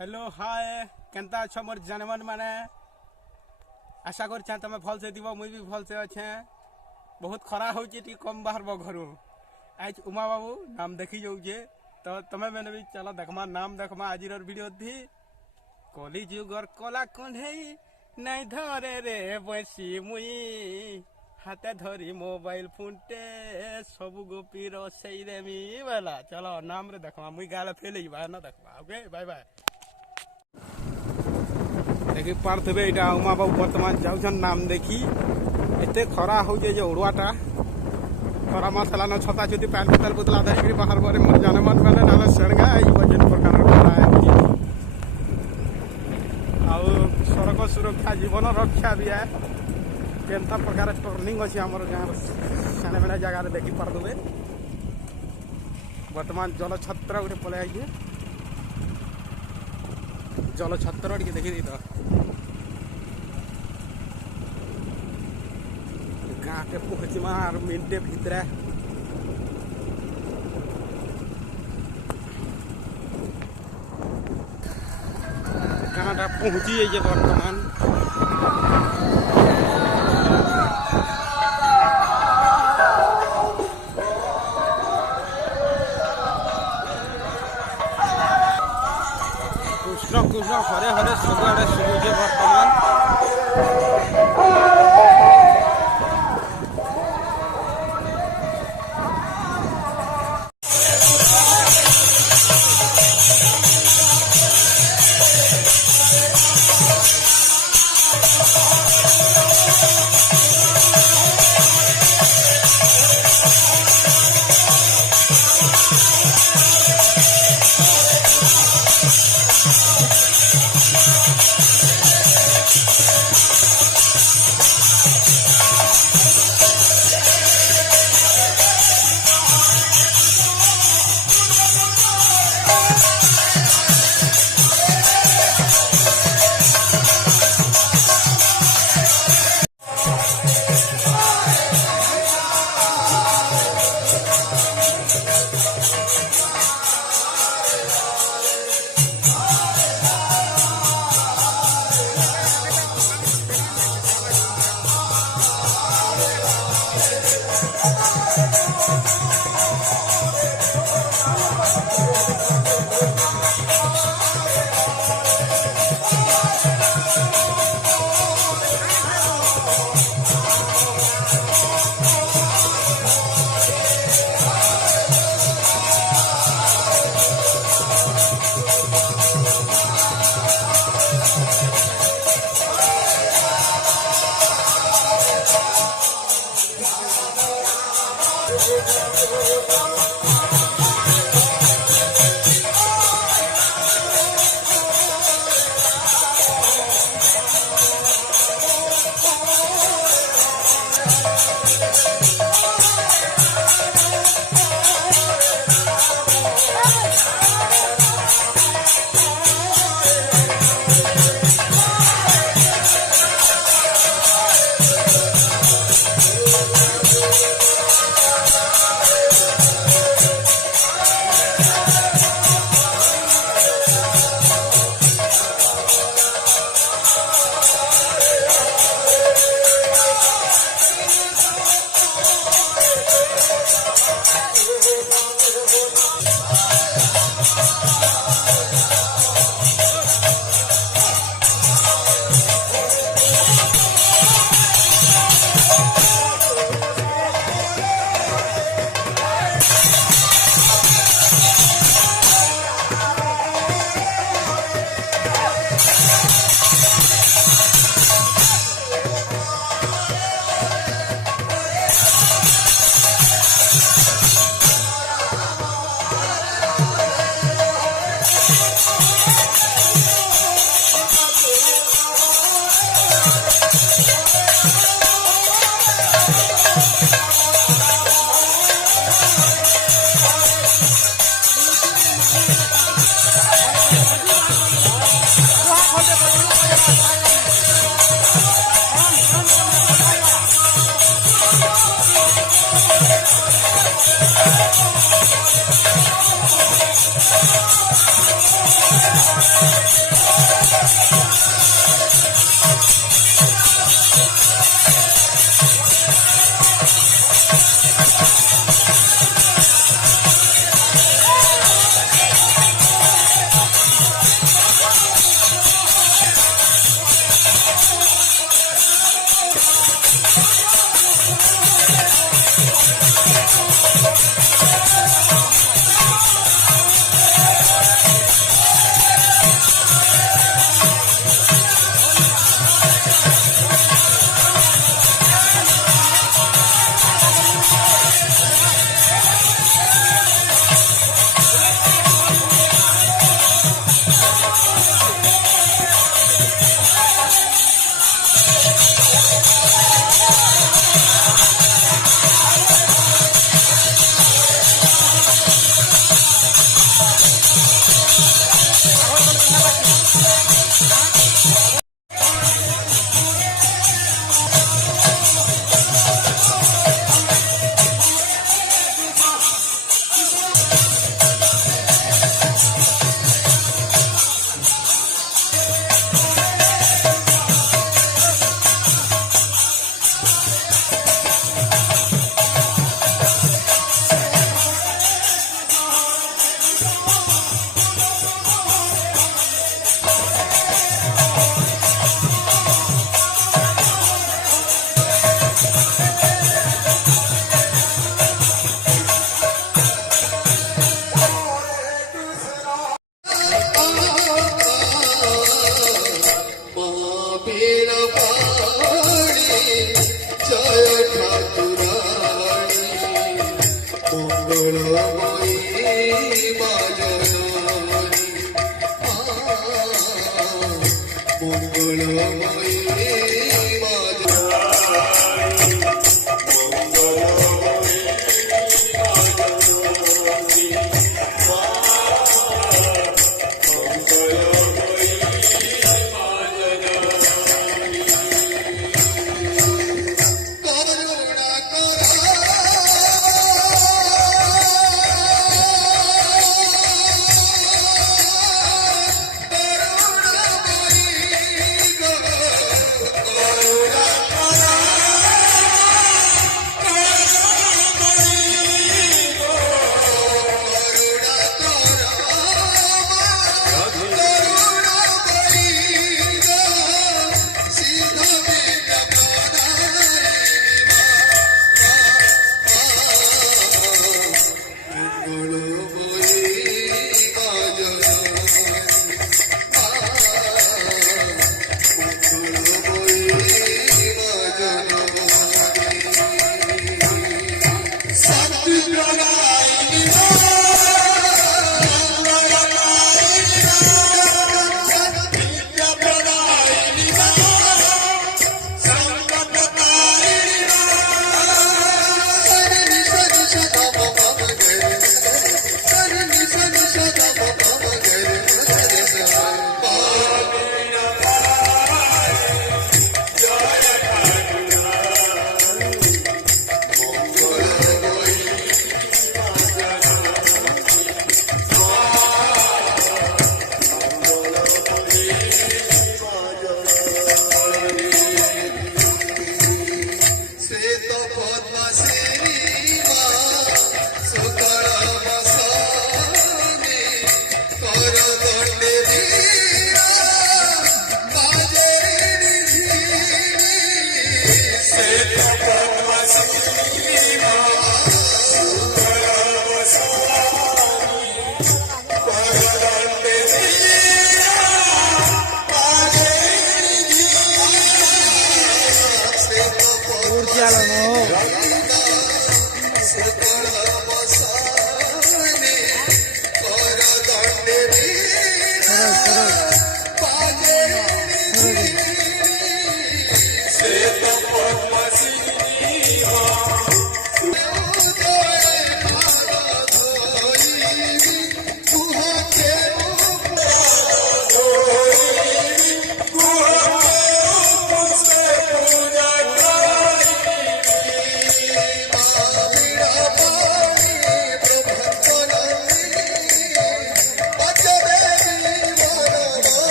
Hello hi Kenta अच्छा मोर जानवर माने आशा कर तुम भल से दिव मुई भी भल से अच्छे। बहुत खरा हो कम बाहर घर आज उमा बाबू नाम देखी जाऊे तो तुम्हें मैंने भी चलो देखमा नाम देखमा आज वीडियो थी कली जुगर कला कन्हे नहीं धरे रे बसी मुई हाथे धरी मोबाइल फोनटे सब गोपी रही रेमी वाला चलो नाम रे देखमा मुई गाले फेल ना देखमा ओके बाय बाय। देखी पार्थे यहाँ उमा बाबू बर्तमान जाऊन नाम देखी एत खरा हो उड़वाटा खरा मसला न छता छुती पैन बोतल बुतला धरिक बाहर बारे मोर जानवर मैंने ना सेणगा जेन प्रकार खरा आउ सड़क सुरक्षा जीवन रक्षा भी है केनता प्रकार टर्निंग अच्छी आम गाँव साने बेड़ा जगार देखी पारे बर्तमान जल छत्र गोटे पलि आई जल छत्र टे देखी तो गाँ के पहुँचमा मिनटे भितर गाँटा पहुँची जाइए बर्तमान कृष्ण कृष्ण हरे हरे सब आड़े शुरू बर्तमान মঙ্গলময়ী মা জননী মঙ্গলময়ী